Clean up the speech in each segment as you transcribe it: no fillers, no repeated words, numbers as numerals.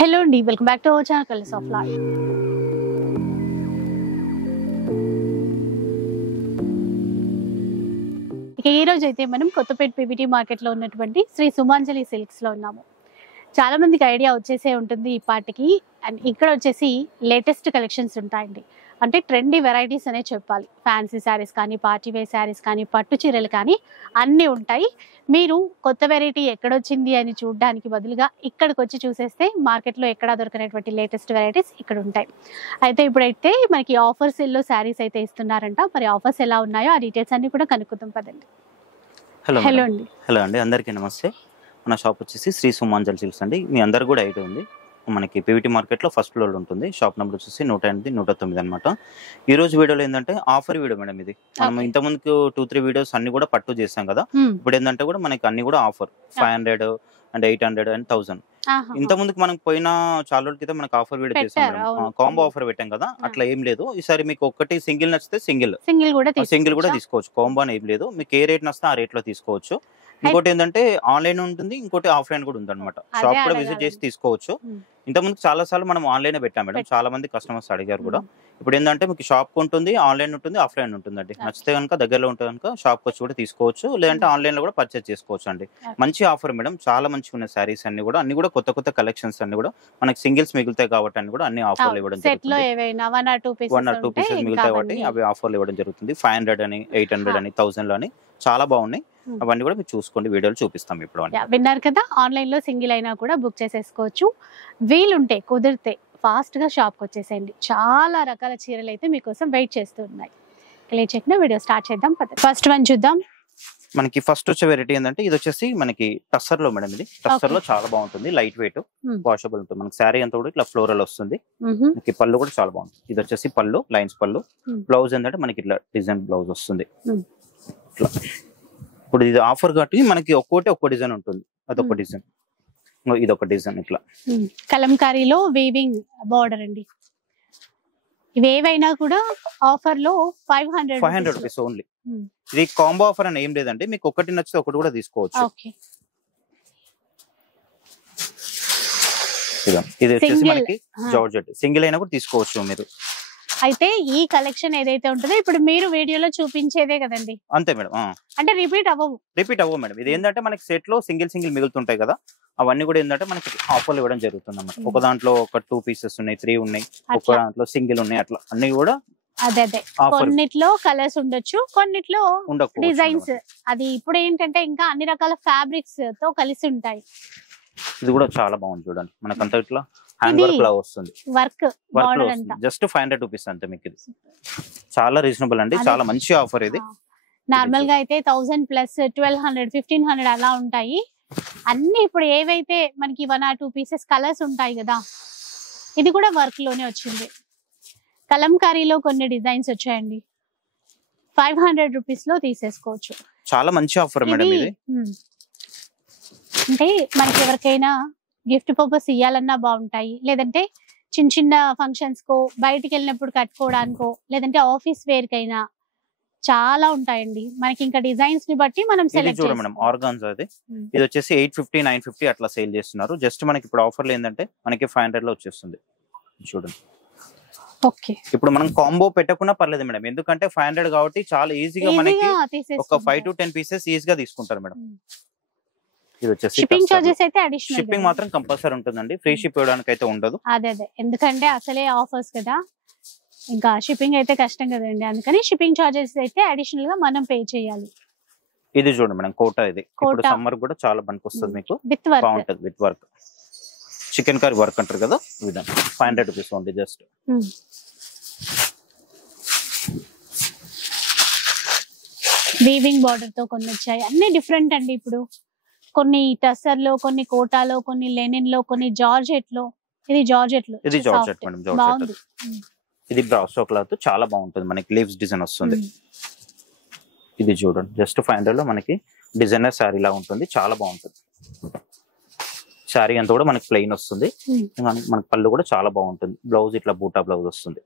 Hello అండి, welcome back to our channel colours of life. ఇక ఈ రోజు అయితే మనం కొత్తపేట పీబీటీ మార్కెట్లో ఉన్నటువంటి శ్రీ సుమాంజలి సిల్క్స్లో ఉన్నాము. చాలా మందికి ఐడియా వచ్చేసే ఉంటుంది ఈ పార్టీకి. అండ్ ఇక్కడ వచ్చేసి లేటెస్ట్ కలెక్షన్స్ ఉంటాయండి. అంటే ట్రెండీ వెరైటీస్ అనే చెప్పాలి. ఫ్యాన్సీ శారీస్ కానీ, పార్టీ వేర్ శారీస్ కానీ, పట్టు చీరలు కానీ అన్నీ ఉంటాయి. మీరు కొత్త వెరైటీ ఎక్కడొచ్చింది అని చూడడానికి బదులుగా ఇక్కడికి వచ్చి చూసేస్తే మార్కెట్లో ఎక్కడా దొరకనటువంటి లేటెస్ట్ వెరైటీస్ ఇక్కడ ఉంటాయి. అయితే ఇప్పుడైతే మనకి ఆఫర్స్లో శారీస్ అయితే ఇస్తున్నారంట. మరి ఆఫర్స్ ఎలా ఉన్నాయో ఆ డీటెయిల్స్ అన్ని కూడా కనుక్కుందాం పదండి. హలో అండి. హలో అండి, అందరికీ నమస్తే. మన షాప్ వచ్చేసి శ్రీ సుమాంజలి సిల్క్స్ అండి. మీ అందరు కూడా ఐడియా ఉంది. మనకి పీవీటీ మార్కెట్లో ఫస్ట్ ఫ్లోర్ ఉంటుంది. షాప్ నెంబర్ వచ్చేసి 108, 109 అనమాట. ఈ రోజు వీడియోలో ఏంటంటే ఆఫర్ వీడియో మేడం. ఇది మనం ఇంతకుముందుకు 2-3 వీడియోస్ అన్ని కూడా పట్టు చేసాం కదా. ఇప్పుడు ఏంటంటే కూడా మనకి అన్ని కూడా ఆఫర్ 500 అండ్ 800 అండ్ 1000. ఇంతకుముందుకు మనం పోయిన చాలా రోజుల క్రితం మనకి ఆఫర్ వీడియో చేసాం, కాంబో ఆఫర్ పెట్టాం కదా. అట్లా ఏం లేదు. ఈసారి మీకు ఒకటి సింగిల్ నచ్చితే సింగిల్ కూడా తీసుకోవచ్చు. కాంబో అని ఏం లేదు. మీకు ఏ రేట్ నచ్చితే ఆ రేట్ లో తీసుకోవచ్చు. ఇంకోటి ఏంటంటే ఆన్లైన్ ఉంటుంది, ఇంకోటి ఆఫ్లైన్ కూడా ఉంది అనమాట. షాప్ కూడా విజిట్ చేసి తీసుకోవచ్చు. ఇంతకుముందు చాలా సార్లు మనం ఆన్లైన్ పెట్టాం మేడం. చాలా మంది కస్టమర్స్ అడిగారు కూడా. ఇప్పుడు ఏంటంటే మీకు షాప్ ఉంటుంది, ఆన్లైన్ ఉంటుంది, ఆఫ్లైన్ ఉంటుందండి. నచ్చితే కనుక దగ్గరలో ఉంటే కనుక షాప్ వచ్చి కూడా తీసుకోవచ్చు, లేదంటే ఆన్లైన్ లో కూడా పర్చేస్ చేసుకోవచ్చు అండి. మంచి ఆఫర్ మేడం. చాలా మంచిగా ఉన్నాయి శారీస్ అన్ని కూడా కొత్త కొత్త కలెక్షన్స్ అన్ని కూడా మనకి సింగిల్స్ మిగులుతాయి కాబట్టి అన్ని కూడా అన్ని ఆఫర్లు ఇవ్వడం జరుగుతుంది. 1 or 2 పీసెస్ మిగులుతాయి కాబట్టి అవి ఆఫర్లు ఇవ్వడం జరుగుతుంది. 500 అని, 800 అని, 1000 అని చాలా బాగున్నాయి. అవన్నీ కూడా మీరు చూసుకోండి, వీడియోలు చూపిస్తాం ఇప్పుడు. విన్నారు కదా, ఆన్లైన్ లో సింగిల్ అయినా కూడా బుక్ చేసేసుకోవచ్చు. వీలుంటే కుదిరితే ఫాస్ట్ గా షాప్ కి వచ్చేసేయండి. చాలా రకాల చీరలు అయితే మీకోసం వెయిట్ చేస్తూ ఉన్నాయి. వీడియో స్టార్ట్ చేద్దాం. ఫస్ట్ వన్ చూద్దాం. మనకి ఫస్ట్ వచ్చే వెరైటీ ఏంటంటే ఇది వచ్చేసి మనకి టస్సర్ లో మేడం. ఇది టస్సర్ లో చాలా బాగుంటుంది. లైట్ వెయిట్, వాషబుల్ ఉంటుంది. మనకి శారీ అంతా కూడా ఇట్లా ఫ్లోరల్ వస్తుంది. మనకి పళ్ళు కూడా చాలా బాగుంటుంది. ఇది వచ్చేసి పళ్ళు, లైన్స్ పళ్ళు. బ్లౌజ్ ఏంటంటే మనకి ఇట్లా డిజైన్ బ్లౌజ్ వస్తుంది ఇట్లా. ఇప్పుడు ఇది ఆఫర్ కాబట్టి మనకి ఒక్కో డిజైన్ ఉంటుంది. అదొక డిజైన్, ఇదొక డిజైన్ ఇట్లా. కలంకారీలో వీవింగ్ బార్డర్ అండి. ఇవేవైనా కూడా ఆఫర్ లో 500 రూపీస్ ఓన్లీ. ఇది కాంబో ఆఫర్ అని ఏం లేదండి. మీకు ఒకటి నచ్చితే ఒకటి కూడా తీసుకోవచ్చు. ఇది వచ్చేసి మనకి జార్జెట్. సింగిల్ అయినా కూడా తీసుకోవచ్చు మీరు. అయితే ఈ కలెక్షన్ ఏదైతే ఉంటుందో ఇప్పుడు మీరు వీడియోలో చూపించేదే కదండి. అంతే మేడం. అంటే రిపీట్ అవ్వవు మేడం. ఇది ఏంటంటే మనకి సెట్ లో సింగిల్ మిగులుతుంటాయి కదా, అవన్నీ కూడా ఏంటంటే మనకి ఆఫర్లు ఇవ్వడం జరుగుతుంది అన్నమాట. ఒక దాంట్లో ఒక 2 పీసెస్ ఉన్నాయి, 3 ఉన్నాయి, ఒక దాంట్లో సింగిల్ ఉన్నాయి, అట్లా అన్ని కూడా. అదే కొన్నిట్లో కలర్స్ ఉండొచ్చు, కొన్నిట్లో డిజైన్స్. అది ఇప్పుడు ఏంటంటే ఇంకా అన్ని రకాల ఫ్యాబ్రిక్స్ తో కలిసి ఉంటాయి. ఇది కూడా చాలా బాగుంది చూడండి. మనకంతా ఇట్లా హ్యాండ్ వర్క్ లా వస్తుంది. వర్క్ జస్ట్ 500 రూపీస్ అంతే. మీకు ఇది చాలా రీజనబుల్ అండి. చాలా మంచి ఆఫర్ ఇది. నార్మల్ గా అయితే 1000 ప్లస్ 1200, 1500 అలా ఉంటాయి అన్ని. ఇప్పుడు ఏవైతే మనకి 1 or 2 పీసెస్ కలర్స్ ఉంటాయి కదా, ఇది కూడా వర్క్ లోనే వచ్చింది. కలంకారీలో కొన్ని డిజైన్స్ వచ్చాయండి. 500 రూపీస్ లో తీసేసుకోవచ్చు. చాలా మంచి ఆఫర్ మేడం ఇది. అంటే మనకి ఎవరికైనా గిఫ్ట్ పర్పస్ ఇవ్వాలన్నా బాగుంటాయి, లేదంటే చిన్న చిన్న ఫంక్షన్స్ కో, బయటికి వెళ్ళినప్పుడు కట్టుకోవడానికో, లేదంటే ఆఫీస్ వేర్ కైనా చాలా ఉంటాయండి. మనకి ఇంకా డిజైన్స్ ని బట్టి మనం సెలెక్ట్ చేసుకోవచ్చు మేడం. ఆర్గాన్జా ఇది వచ్చేసి 850, 950 అట్లా సేల్ చేస్తున్నారు. జస్ట్ మనకి ఇప్పుడు ఆఫర్లు ఏంటంటే మనకి 500 లో వచ్చేస్తుంది చూడండి. ఓకే, ఇప్పుడు మనం కాంబో పెట్టకుండా పర్లేదు మేడం, ఎందుకంటే 500 కాబట్టి చాలా ఈజీగా మనకి ఒక 5 to 10 పీసెస్ ఈజీగా తీసుకుంటారు మేడం. ఇది వచ్చేసి షిప్పింగ్ చార్జెస్ అయితే అడిషనల్. షిప్పింగ్ మాత్రం కంపల్సరీ ఉంటుందండి. ఫ్రీ షిప్ ఇవ్వడానికి అయితే ఉండదు. అదే ఎందుకంటే అసలే ఆఫర్స్ కదా, ఇంకా షిప్పింగ్ అయితే కష్టం కదండి. అందుకని షిప్పింగ్ చార్జెస్ అయితే అడిషనల్ గా మనం పే చేయాలి. ఇది చూడండి మేడం, కోటా. ఇది ఇప్పుడు సమ్మర్ కూడా చాలా పనికొస్తుంది మీకు. బాగుంటది with work. Chicken curry work అంటారు కదా, 500 rupees only just. Weaving border తో కొన్ని వచ్చాయి, అన్ని డిఫరెంట్ అండి. ఇప్పుడు కొన్ని టస్సర్ లో, కొన్ని కోటాలో, కొన్ని లెనిన్ లో, కొన్ని జార్జెట్ లో. ఇది జార్జెట్ మేడం. జార్జెట్ ఇది బ్రాసో క్లాత్ చాలా బాగుంటుంది. మనకి లీవ్స్ డిజైన్ వస్తుంది. ఇది చూడండి, జస్ట్ 500 లో మనకి డిజైనర్ శారీ లా ఉంటుంది. చాలా బాగుంటుంది. శారీ అంతా కూడా మనకి ప్లెయిన్ వస్తుంది. మనకి పళ్ళు కూడా చాలా బాగుంటుంది. బ్లౌజ్ ఇట్లా బూటా బ్లౌజ్ వస్తుంది.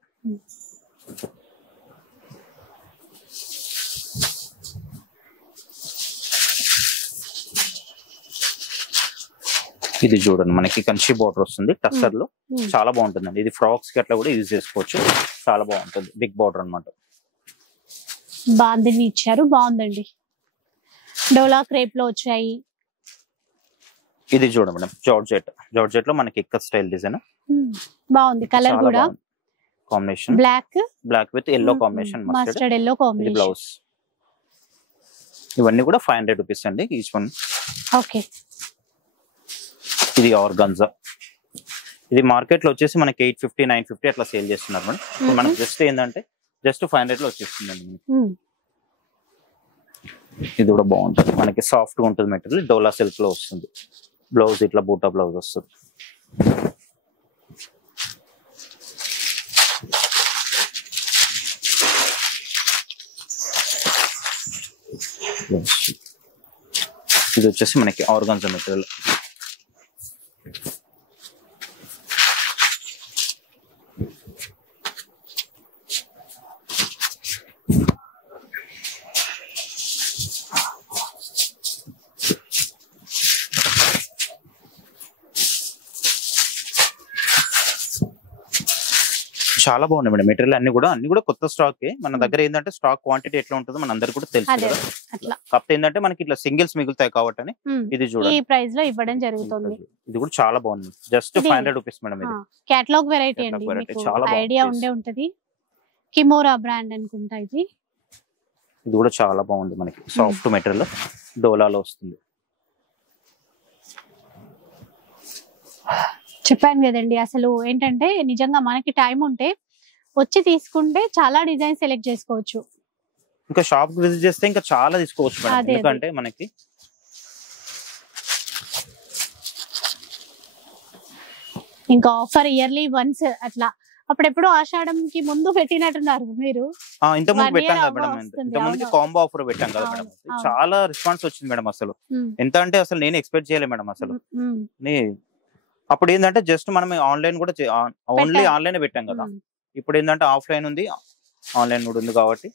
ఇది చూడండి మనకి కంచి బార్డర్ వస్తుంది టస్సర్ లో, చాలా బాగుంటుందండి. ఇది ఫ్రాక్స్ కి అట్లా కూడా యూజ్ చేసుకోవచ్చు, చాలా బాగుంటుంది. బిగ్ బార్డర్ అన్నమాట. బాందిని ఇచ్చారు, బాగుందండి. డోలా క్రేప్ లో వచ్చాయి. ఇది చూడండి మేడం జార్జెట్ లో మనకి ఇక్కత్ స్టైల్ డిజైన్, బాగుంది. కలర్ కూడా combination black with yellow combination, mustard yellow combination. Blouse ఇవన్నీ కూడా 500 రూపీస్ అండి ఈచ్ వన్. ఓకే. ఇది ఆర్గాన్జా. ఇది మార్కెట్ లో వచ్చేసి మనకి 850 950 అట్లా సేల్ చేస్తున్నారు మేడం. మనకి జస్ట్ ఏంటంటే జస్ట్ 500 లో వచ్చేస్తుందండి. ఇది కూడా బాగుంటుంది, మనకి సాఫ్ట్ గా ఉంటుంది మెటీరియల్. డోలా సిల్క్ లో వస్తుంది. బ్లౌజ్ ఇట్లా బూటా బ్లౌజ్ వస్తుంది. ఇది వచ్చేసి మనకి ఆర్గాన్జా మెటీరియల్. చాలా బాగున్నాయి మేడం మెటీరియల్. అన్ని కూడా కొత్త స్టాక్. మన దగ్గర ఏంటంటే స్టాక్ క్వాంటిటీ ఎట్లా ఉంటుందో మన అందరికి కూడా తెలుసు కదా. కాకపోతే ఏంటంటే మనకి ఇట్లా సింగిల్స్ మిగులుతాయి కాబట్టి ఇది చూడండి, ఈ ప్రైస్ లో ఇవ్వడం జరుగుతుంది. ఇది కూడా చాలా బాగుంది, జస్ట్ 500 రూపీస్ మేడం. ఇది కేటలాగ్ వెరైటీ అండి, మీకు ఐడియా ఉండే ఉంటది. కిమోరా బ్రాండ్ అనుకుంటా ఇది. ఇది కూడా చాలా బాగుంది, మనకి సాఫ్ట్ మెటీరియల్ డోలాలో వస్తుంది. చెప్పాను కదండి, అసలు ఏంటంటే నిజంగా మనకి టైం ఉంటే వచ్చి తీసుకుంటే చాలా డిజైన్ సెలెక్ట్ చేసుకోవచ్చు. ఇంకా షాప్ విజిట్ చేస్తే ఇంకా చాలా తీసుకోవచ్చు మేడం. ఎందుకంటే మనకి ఇంకా ఆఫర్ ఇయర్లీ వన్స్ అట్లా. అప్పుడెప్పుడు ఆషాఢంకి ముందు పెట్టినట్టున్నారు మీరు. ఇంతకుముందు పెట్టాం కదా మేడం, ఇంతకుముందుకి కాంబో ఆఫర్ పెట్టాం కదా మేడం. చాలా రెస్పాన్స్ వచ్చింది మేడం. అసలు ఎంత అంటే అసలు నేను ఎక్స్పెక్ట్ చేయలేదు మేడం. అసలు అప్పుడు ఏంటంటే జస్ట్ మనం ఆన్లైన్ కూడా ఓన్లీ ఆన్లైన్ పెట్టాం కదా. ఇప్పుడు ఏంటంటే ఆఫ్లైన్ ఉంది, ఆన్లైన్ కూడా ఉంది కాబట్టి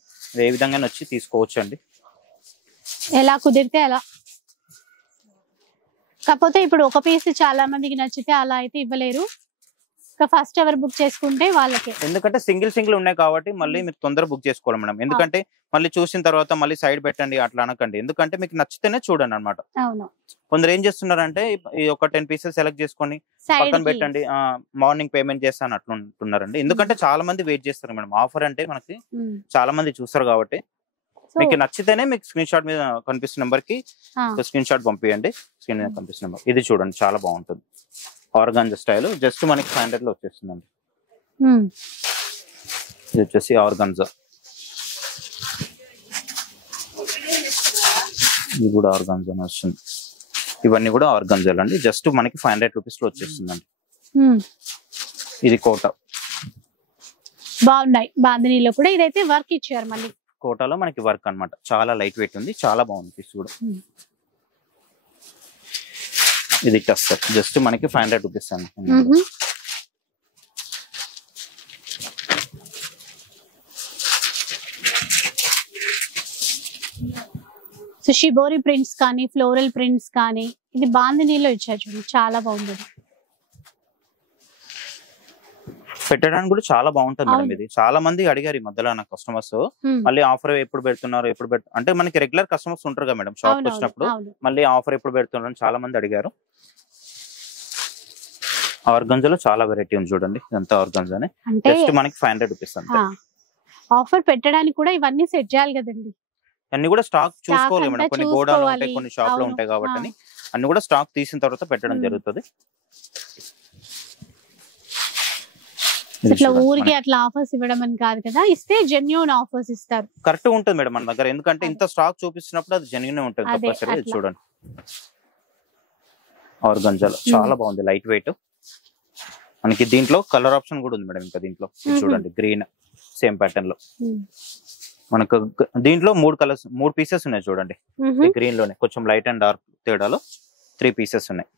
ఏ విధంగా వచ్చి తీసుకోవచ్చు అండి, ఎలా కుదిరితే అలా. కాకపోతే ఇప్పుడు ఒక పీస్ చాలా మందికి నచ్చితే అలా అయితే ఇవ్వలేరు. ఫస్ట్ ఎవర్ బుక్ చేసుకుంటే వాళ్ళకి, ఎందుకంటే సింగిల్ ఉన్నాయి కాబట్టి మళ్ళీ మీరు తొందర బుక్ చేసుకోవాలి మేడం. ఎందుకంటే మళ్ళీ చూసిన తర్వాత మళ్ళీ సైడ్ పెట్టండి అట్లా అనకండి. ఎందుకంటే మీకు నచ్చితేనే చూడండి అనమాట. కొందరు ఏం చేస్తున్నారంటే ఒక 10 పీసెస్ సెలెక్ట్ చేసుకొని పక్కన పెట్టండి, మార్నింగ్ పేమెంట్ చేస్తాను అట్లా ఉంటున్నారండి. ఎందుకంటే చాలా మంది వెయిట్ చేస్తారు మేడం. ఆఫర్ అంటే మనకి చాలా మంది చూస్తారు కాబట్టి మీకు నచ్చితేనే మీకు స్క్రీన్ షాట్ మీద కనిపిస్తున్న నెంబర్ కి స్క్రీన్ షాట్ పంపించండి. స్క్రీన్ మీద కనిపిస్తున్న నెంబర్. ఇది చూడండి చాలా బాగుంటుంది, ఆర్గాన్జా స్టైల్. జస్ట్ మనకి 500 లో వచ్చేస్తుందండి. ఇది వచ్చేసి ఆర్గాన్జా. ఇది కూడా ఆర్గాన్జా వస్తుంది. ఇవన్నీ కూడా ఆర్గాన్జాలు అండి. జస్ట్ మనకి 500 రూపీస్ లో వచ్చేస్తుందండి. ఇది కోట. బాగున్నాయి. బాందినీలో కూడా ఇదైతే వర్క్ ఇచ్చారు. మళ్ళీ కోటాలో మనకి వర్క్ అన్నమాట. చాలా లైట్ వెయిట్ ఉంది, చాలా బాగుంది పీస్ కూడా. ఇది టస్సర్. జస్ట్ మనకి 500 రూపీస్ అండి. సో షిబోరి ప్రింట్స్ కానీ ఫ్లోరల్ ప్రింట్స్ కానీ ఇది బాందినీలో ఇచ్చారు చూడండి, చాలా బాగుంది. పెట్టడానికి కూడా చాలా బాగుంటుంది మేడం. ఇది చాలా మంది అడిగారు ఈ మధ్యలో నా కస్టమర్స్, మళ్ళీ ఆఫర్ ఎప్పుడు పెడుతున్నారు అంటే మనకి రెగ్యులర్ కస్టమర్స్ ఉంటారు కదా మేడం షాప్ వచ్చినప్పుడు, మళ్ళీ ఆఫర్ ఎప్పుడు పెడుతున్నారు అని చాలా మంది అడిగారు. ఆర్గాన్జాలో చాలా వెరైటీ ఉంది చూడండి. ఇదంతా ఆర్గాన్జానే. జస్ట్ మనకి 500 రూపీస్ అంతే. ఆఫర్ పెట్టడానికి కూడా ఇవన్నీ సెట్ చేయాలి కదండి. అన్ని కూడా స్టాక్ చూసుకోవాలి మేడం. కొన్ని గోడౌన్ ఉంటాయి, కొన్ని షాప్ లో ఉంటాయి కాబట్టి అన్ని కూడా స్టాక్ తీసిన తర్వాత పెట్టడం జరుగుతుంది. ఇట్లా ఊరికి అట్లా ఆఫర్స్ ఇవ్వడం అని కాదు కదా, ఇస్తే జెన్యూన్ ఆఫర్స్ ఇస్తారు. కరెక్ట్ ఉంటుంది మేడం మన దగ్గర. ఎందుకంటే ఇంత స్టాక్ చూపిస్తున్నప్పుడు అది జెన్యూన్ ఉంటుంది తప్పనిసరిగా. చూడండి ఆర్గాన్జాలో చాలా బాగుంది, లైట్ వెయిట్. మనకి దీంట్లో కలర్ ఆప్షన్ కూడా ఉంది మేడం. ఇంకా దీంట్లో చూడండి గ్రీన్ సేమ్ ప్యాటర్న్ లో మనకు దీంట్లో 3 కలర్స్ 3 పీసెస్ ఉన్నాయి చూడండి. గ్రీన్ లోనే కొంచెం లైట్ అండ్ డార్క్ తేడాలో 3 పీసెస్ ఉన్నాయి.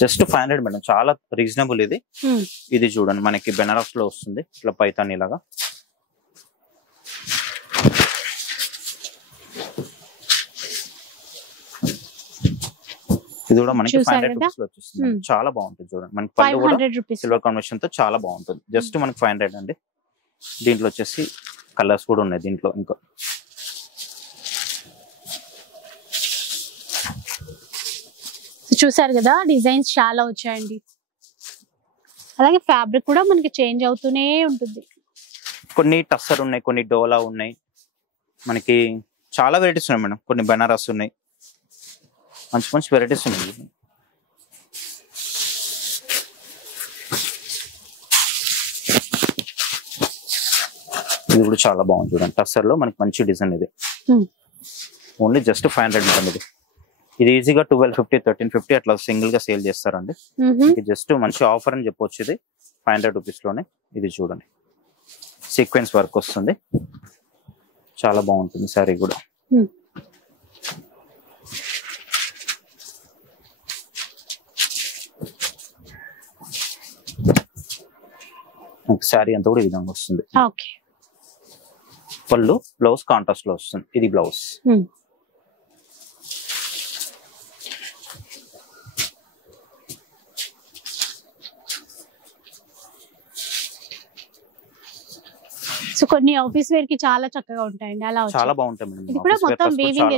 జస్ట్ 500 మేడం, చాలా రీజనబుల్ ఇది. ఇది చూడండి మనకి బెనారస్ లో వస్తుంది ఇట్లా పైతాని లాగా. ఇది కూడా మనకి చూసారు 500 కదా? రూపీస్ లో వచ్చేస్తుంది. చాలా బాగుంటుంది చూడండి. మనకి పళ్ళు కూడా 500 రూపీస్. సిల్వర్ కాంబినేషన్ తో చాలా బాగుంటుంది. జస్ట్ మనకి 500 అండి. దీంట్లో వచ్చేసి కలర్స్ కూడా ఉన్నాయి దీంట్లో. ఇంకా చూసారు కదా, డిజైన్స్ చాలా వచ్చాయండి. అలాగే ఫ్యాబ్రిక్ కూడా మనకి చేంజ్ అవుతూనే ఉంటుంది. కొన్ని టస్సర్ ఉన్నాయి, కొన్ని డోలా ఉన్నాయి, మనకి చాలా వెరైటీస్ ఉన్నాయి మేడం. కొన్ని బనారస్ ఉన్నాయి, మంచి మంచి వెరైటీస్ ఉన్నాయి. ఇది కూడా చాలా బాగుంది చూడండి. టస్సర్ లో మనకి మంచి డిజైన్. ఇది ఓన్లీ జస్ట్ 500 ఉంటుంది. ఇది ఈజీగా 1250, 1350 అట్లా సింగిల్ గా సేల్ చేస్తారండి. జస్ట్ మంచి ఆఫర్ అని చెప్పొచ్చు. ఇది 500 రూపీస్ లోనే. ఇది చూడండి, సీక్వెన్స్ వర్క్ వస్తుంది, చాలా బాగుంటుంది సారీ కూడా. సారీ అంతా కూడా ఈ విధంగా వస్తుంది. పళ్ళు, బ్లౌజ్ కాంట్రాస్ట్ లో వస్తుంది. ఇది బ్లౌజ్. సో కొన్ని ఆఫీస్ వేర్ కి చాలా చక్కగా ఉంటాయండి. అలా చాలా బాగుంటాయి మేడం. ఇది కూడా మొత్తం వీవింగ్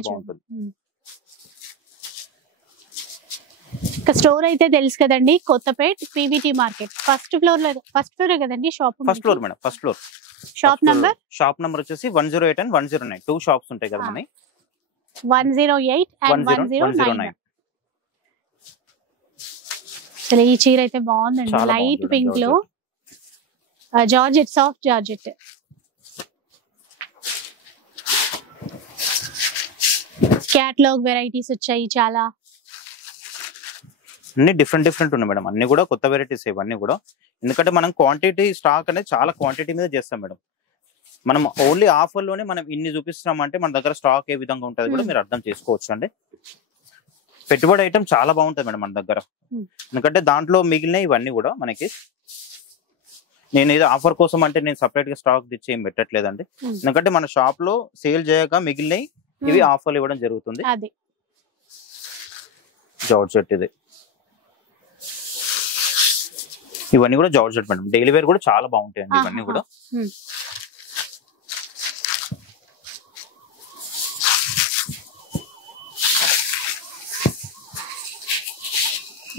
ఇంకా స్టోర్ అయితే తెలుసు కదండి, Kothapet PVT market first floor కదండి shop. First floor madam, first floor. Shop number వచ్చేసి 108 and 109. 2 షాప్స్ ఉంటాయి కదా మనకి. 108 and 109. అసలు ఈ చీర అయితే బాగుందండి, లైట్ పింక్ లో georgette, soft georgette. Catalogue varieties వచ్చాయి చాలా. అన్ని డిఫరెంట్ ఉన్నాయి మేడం. అన్ని కూడా కొత్త వెరైటీస్ ఇవన్నీ కూడా. ఎందుకంటే మనం క్వాంటిటీ స్టాక్ అనేది చాలా క్వాంటిటీ మీద చేస్తాం మేడం. మనం ఓన్లీ ఆఫర్ లోనే మనం ఇన్ని చూపిస్తున్నాం అంటే మన దగ్గర స్టాక్ ఏ విధంగా ఉంటుంది కూడా మీరు అర్థం చేసుకోవచ్చు అండి. పెట్టుబడి ఐటమ్ చాలా బాగుంటుంది మేడం మన దగ్గర. ఎందుకంటే దాంట్లో మిగిలిన ఇవన్నీ కూడా మనకి, నేను ఏదో ఆఫర్ కోసం అంటే నేను సపరేట్ గా స్టాక్ తెచ్చి ఏం పెట్టట్లేదండి. ఎందుకంటే మన షాప్ లో సేల్ చేయగా మిగిలినవి ఇవి ఆఫర్లు ఇవ్వడం జరుగుతుంది. జార్జెట్ ఇది. ఇవన్నీ కూడా జార్జెట్ మేడం. డైలీ వేర్ కూడా చాలా బాగుంటాయండి ఇవన్నీ కూడా.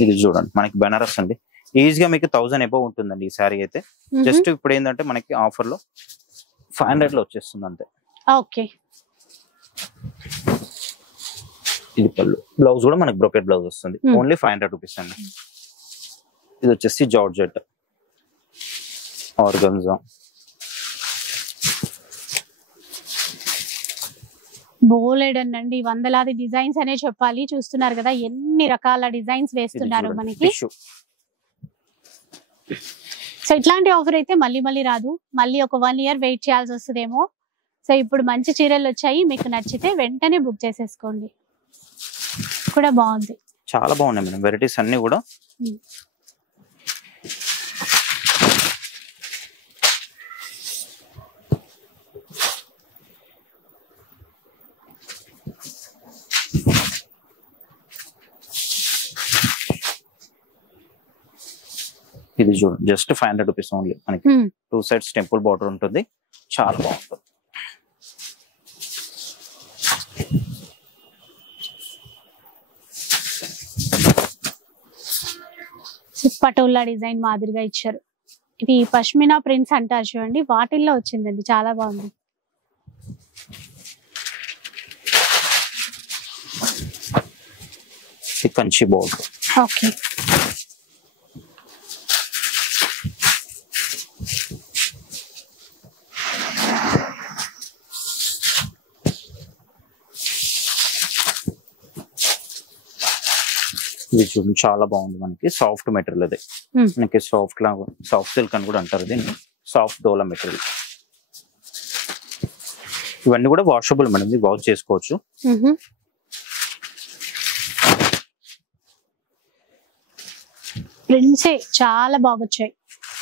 ఇది చూడండి, మనకి బనారస్ అండి. ఈజీగా మీకు 1000 అబౌవ్ ఉంటుందండి ఈ శారీ అయితే. జస్ట్ ఇప్పుడు ఏంటంటే మనకి ఆఫర్ లో 500 లో వచ్చేస్తుంది అంతే. ఓకే. ఇది పళ్ళు, బ్లౌజ్ కూడా మనకి బ్రోకెట్ బ్లౌజ్ వస్తుంది. ఓన్లీ 500 రూపీస్ అండి. ఇది వచ్చేసి జార్జెట్ ఆర్గన్జా. బోలెడనండి, వందలాది డిజైన్స్ అనే చెప్పాలి. చూస్తున్నారు కదా ఎన్ని రకాల డిజైన్స్ వేస్తున్నారు మనకి. సో ఇట్లాంటి ఆఫర్ అయితే మళ్ళీ రాదు. మళ్ళీ ఒక 1 year వెయిట్ చేయాల్సి వస్తుందేమో. సో ఇప్పుడు మంచి చీరలు వచ్చాయి, మీకు నచ్చితే వెంటనే బుక్ చేసేసుకోండి. కూడా బాగుంది, చాలా బాగున్నాయి మేడం వెరైటీస్ అన్ని కూడా. ఇది చూడండి, జస్ట్ 500 రూపీస్ ఓన్లీ. మనకి 2 sides టెంపుల్ బార్డర్ ఉంటుంది, చాలా బాగుంటుంది. పటోలా డిజైన్ మాదిరిగా ఇచ్చారు. ఇది పష్మినా ప్రింట్స్ అంటారు చూడండి, వాటిల్లో వచ్చిందండి, చాలా బాగుంది. కంచి బార్డర్. ఓకే. ఇది చూడండి, చాలా బాగుంది. మనకి సాఫ్ట్ మెటీరియల్. అది మనకి సాఫ్ట్ సిల్క్ అని కూడా అంటారు దీన్ని. సాఫ్ట్ డోలా మెటీరియల్. ఇవన్నీ కూడా వాషబుల్ మేడం, ఇది వాష్ చేసుకోవచ్చు. ప్రింట్స్ చాలా బాగొచ్చాయి,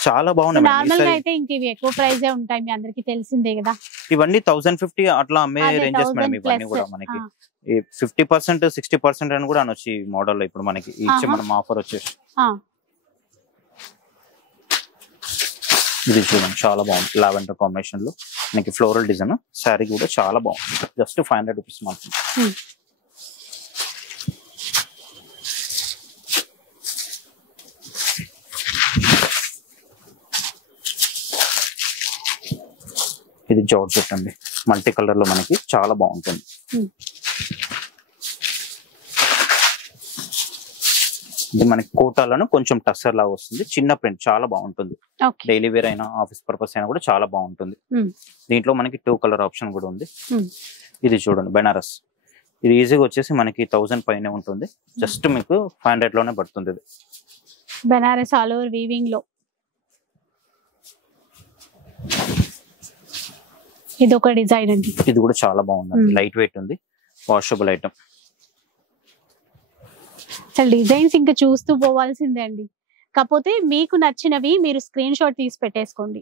చాలా బాగున్నాయి. నార్మల్ గా అయితే ఇంక ఇవి ఎక్కువ ప్రైజే ఉంటాయి, మీ అందరికి తెలిసిందే కదా. ఇవన్నీ 1050 అట్లా అమ్మే రేంజెస్ మేడం ఇవన్నీ కూడా మనకి. 50% 60% అని కూడా అనొచ్చు ఈ మోడల్ లో. ఇప్పుడు మనకి ఇచ్చే మనం ఆఫర్ వచ్చేసి ఇది చూడండి, చాలా బాగుంది. లావెండర్ కాంబినేషన్ లో మనకి ఫ్లోరల్ డిజైన్. శారీ కూడా చాలా బాగుంది. జస్ట్ 500 రూపీస్ మాత్రం. ఇది జార్జెట్ అండి, మల్టీ కలర్ లో మనకి చాలా బాగుంటుంది. ఇది మనకి కోటాలను కొంచెం టస్సర్ లాగా వస్తుంది. చిన్న ప్రింట్, చాలా బాగుంటుంది. డైలీ వేర్ అయినా ఆఫీస్ పర్పస్ అయినా కూడా చాలా బాగుంటుంది. దీంట్లో మనకి 2 కలర్ ఆప్షన్ కూడా ఉంది. ఇది చూడండి, బెనారస్. ఇది ఈజీగా వచ్చేసి మనకి 1000 పైనే ఉంటుంది. జస్ట్ మీకు 500 లోనే పడుతుంది. ఇది బెనారస్ ఆల్ ఓవర్ వీవింగ్ లో. ఇది ఒక డిజైన్ అండి. ఇది కూడా చాలా బాగుంది. లైట్ వెయిట్ ఉంది, వాషబుల్ ఐటమ్. అసలు డిజైన్స్ ఇంకా చూస్తూ పోవాల్సిందే అండి. కాకపోతే మీకు నచ్చినవి మీరు స్క్రీన్ షాట్ తీసి పెట్టేసుకోండి.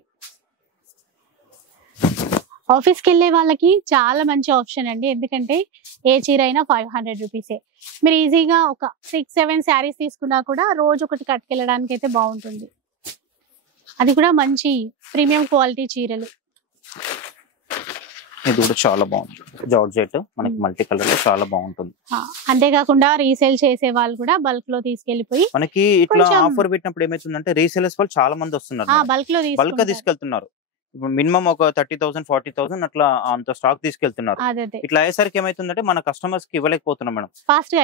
ఆఫీస్కి వెళ్ళే వాళ్ళకి చాలా మంచి ఆప్షన్ అండి. ఎందుకంటే ఏ చీర అయినా 500 రూపీసే. మీరు ఈజీగా ఒక 6-7 శారీస్ తీసుకున్నా కూడా రోజు ఒకటి కట్టుకెళ్ళడానికి అయితే బాగుంటుంది. అది కూడా మంచి ప్రీమియం క్వాలిటీ చీరలు. ఇది కూడా చాలా బాగుంది. జార్జెట్ మనకి మల్టీ కలర్ లో చాలా బాగుంటుంది. అంతేకాకుండా రీసేల్ చేసే వాళ్ళు కూడా బల్క్ లో తీసుకెళ్లిపోయి మనకి ఇట్లా ఆఫర్ పెట్టినప్పుడు ఏమైతుందంటే రీసేలర్స్ వాళ్ళు చాలా మంది వస్తున్నారు, బల్క్ తీసుకెళ్తున్నారు. ఇప్పుడు మినిమం ఒక 30,000 40,000 అట్లా అంత స్టాక్ తీసుకెళ్తున్నారు. ఇట్లా అయ్యేసరికి ఏమైతుందంటే మన కస్టమర్స్ కి ఇవ్వలేకపోతున్నాం మేడం. ఫాస్ట్ గా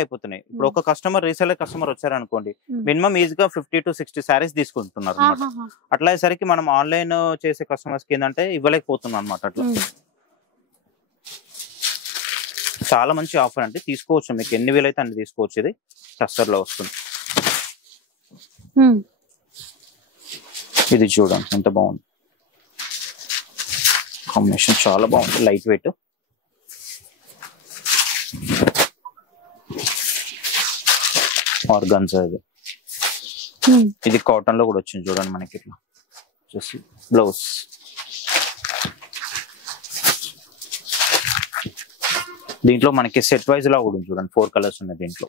అయిపోతున్నాయి. ఇప్పుడు ఒక కస్టమర్ రీసేలర్ కస్టమర్ వచ్చారనుకోండి, మినిమం ఈజీగా 50 to 60 శారీస్ తీసుకుంటున్నారు అనమాట. అట్లా అయ్యేసరికి మనం ఆన్లైన్ చేసే కస్టమర్స్ కి ఏంటంటే ఇవ్వలేకపోతున్నాం అనమాట. అట్లా చాలా మంచి ఆఫర్ అంటే తీసుకోవచ్చు. మీకు ఎన్ని వేలైతే అన్ని తీసుకోవచ్చు. ఇది టస్టర్ లో వస్తుంది. ఇది చూడండి ఎంత బాగుంది. కాంబినేషన్ చాలా బాగుంది. Light weight. ఆర్గాన్జా. ఇది కాటన్ లో కూడా వచ్చింది చూడండి మనకి. ఇట్లా చూసి బ్లౌజ్. దీంట్లో మనకి సెట్ వైజ్ లా కూడా చూడండి, 4 కలర్స్ ఉన్నాయి దీంట్లో.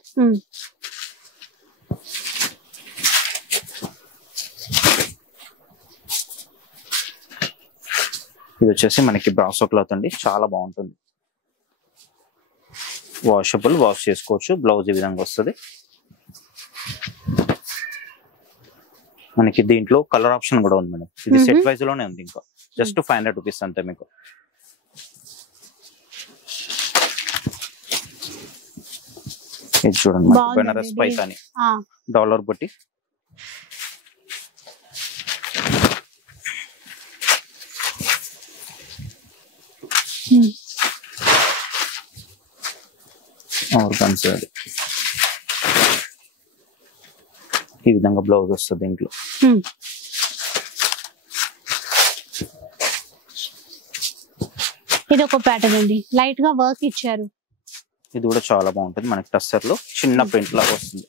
ఇది వచ్చేసి మనకి బ్రాసో క్లాత్ అండి, చాలా బాగుంటుంది. వాషబుల్, వాష్ చేసుకోవచ్చు. బ్లౌజ్ ఈ విధంగా వస్తుంది. మనకి దీంట్లో కలర్ ఆప్షన్ కూడా ఉంది మేడం. ఇది సెట్ వైజ్ లోనే ఉంది. ఇంకా జస్ట్ 500 రూపీస్ అంతే మీకు. ఇది చూడండి, బెనారస్ పైతాని డాలర్ బుట్టి. ఈ విధంగా బ్లౌజ్ వస్తుంది దీంట్లో. ఇది ఒక ప్యాటర్న్ అండి, లైట్ గా వర్క్ ఇచ్చారు. ఇది కూడా చాలా బాగుంటుంది. మనకి టస్సర్ లో చిన్న ప్రింట్ లాగా వస్తుంది.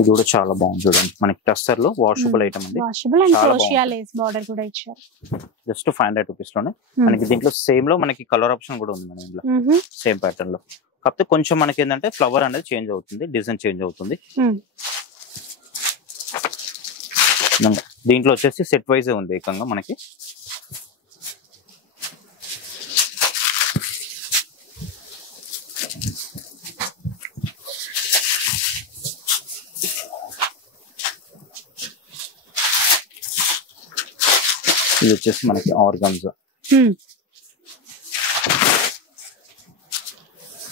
ఇది కూడా చాలా బాగుంది చూడండి. మనకి టస్సర్ లో వాషబుల్ ఐటమ్ ఉంది. జస్ట్ 500 రూపీస్ లోనే. మనకి దీంట్లో సేమ్ లో మనకి కలర్ ఆప్షన్ కూడా ఉంది మన ఇంట్లో. సేమ్ ప్యాటర్న్ లో, కాకపోతే కొంచెం మనకి ఏంటంటే ఫ్లవర్ అనేది చేంజ్ అవుతుంది, డిజైన్ చేంజ్ అవుతుంది. దీంట్లో వచ్చేసి సెట్ వైజ్ ఉంది ఏకంగా మనకి. ఇది వచ్చేసి మనకి ఆర్గాన్జా.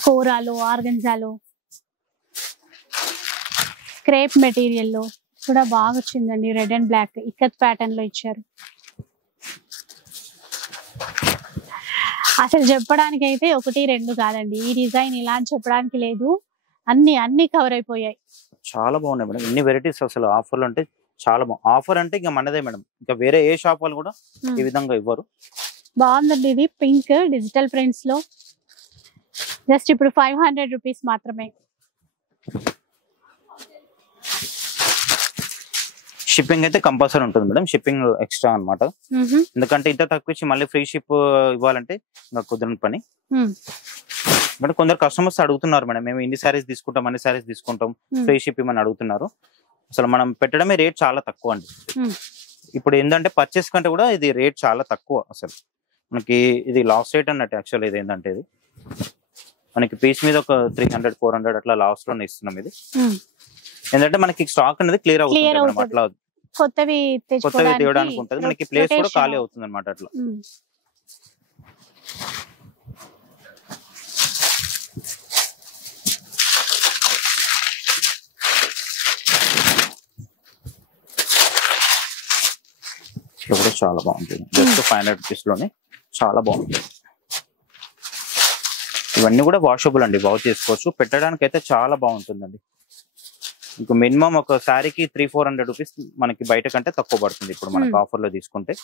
కోరాలో, ఆర్గంజాలో, క్రేప్ మెటీరియల్ లో కూడా బాగా వచ్చిందండి. Red and black ikat pattern లో ఇచ్చారు. అసలు చెప్పడానికి అయితే 1-2 కాదండి. ఈ డిజైన్ ఇలా అని చెప్పడానికి లేదు. అన్ని కవర్ అయిపోయాయి. చాలా బాగున్నాయి మేడం. ఎన్ని వెరైటీస్ అసలు ఆఫర్లు అంటే చాలా బాగుంది. ఆఫర్ అంటే ఇంకా మనదే మేడం. ఇంకా వేరే ఏ షాప్ వాళ్ళు కూడా ఈ విధంగా ఇవ్వరు. బాగుందండి. ఇది పింక్ డిజిటల్ ప్రింట్స్ లో జస్ట్ ఇప్పుడు 500 రూపీస్ మాత్రమే. షిప్పింగ్ అయితే కంపల్సరీ ఉంటుంది మేడం, షిప్పింగ్ ఎక్స్ట్రా అన్నమాట. ఎందుకంటే ఇంత తక్కువ ఇచ్చి మళ్ళీ ఫ్రీ షిప్ ఇవ్వాలంటే ఇంకా కుదరని పని. అంటే కొందరు కస్టమర్స్ అడుగుతున్నారు మేడం, మేము ఇన్ని శారీస్ తీసుకుంటాం, అన్ని శారీస్ తీసుకుంటాం, ఫ్రీ షిప్ ఇవ్వమని అడుగుతున్నారు. అసలు మనం పెట్టడమే రేట్ చాలా తక్కువ అండి. ఇప్పుడు ఏంటంటే పర్చేస్ కంటే కూడా ఇది రేట్ చాలా తక్కువ. అసలు మనకి ఇది లాస్ట్ రేట్ అన్నట్టు. యాక్చువల్ ఇది ఏంటంటే ఇది మనకి పీస్ మీద ఒక 300-400 అట్లా లాస్ట్ లోనే ఇస్తున్నాం. ఇది ఏంటంటే మనకి స్టాక్ అనేది క్లియర్ అవుతుంది అట్లా, కొత్తవి తీయడానికి ఉంటుంది, మనకి ప్లేస్ కూడా ఖాళీ అవుతుంది అనమాట అట్లా. కూడా చాలా బాగుంటుంది, జస్ట్ 500 రూపీస్ లోనే చాలా బాగుంటుంది. ఇవన్నీ కూడా వాషబుల్ అండి, వాష్ చేసుకోవచ్చు, పెట్టడానికి అయితే చాలా బాగుంటుందండి. ఇంకా మినిమం ఒక శారీకి 300-400 రూపీస్ మనకి బయట కంటే తక్కువ పడుతుంది ఇప్పుడు మనకి ఆఫర్ లో తీసుకుంటే.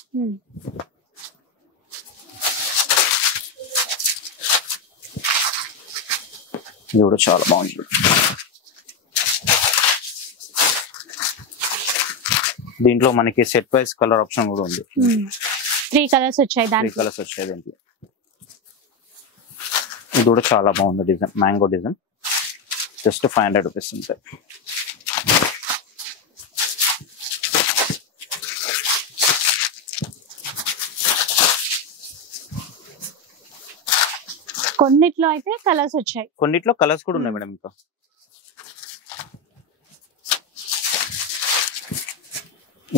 ఇది కూడా చాలా బాగుంది. దీంట్లో మనకి సెట్ వైస్ కలర్ ఆప్షన్ కూడా ఉంది. 3 కలర్స్ వచ్చాయి దీంట్లో. ఇది కూడా చాలా బాగుంది design, mango design, just 500 rupees ఉంటాయి. కొన్నిట్లో అయితే కలర్స్ వచ్చాయి, కొన్నిట్లో కలర్స్ కూడా ఉన్నాయి మేడం. ఇంకా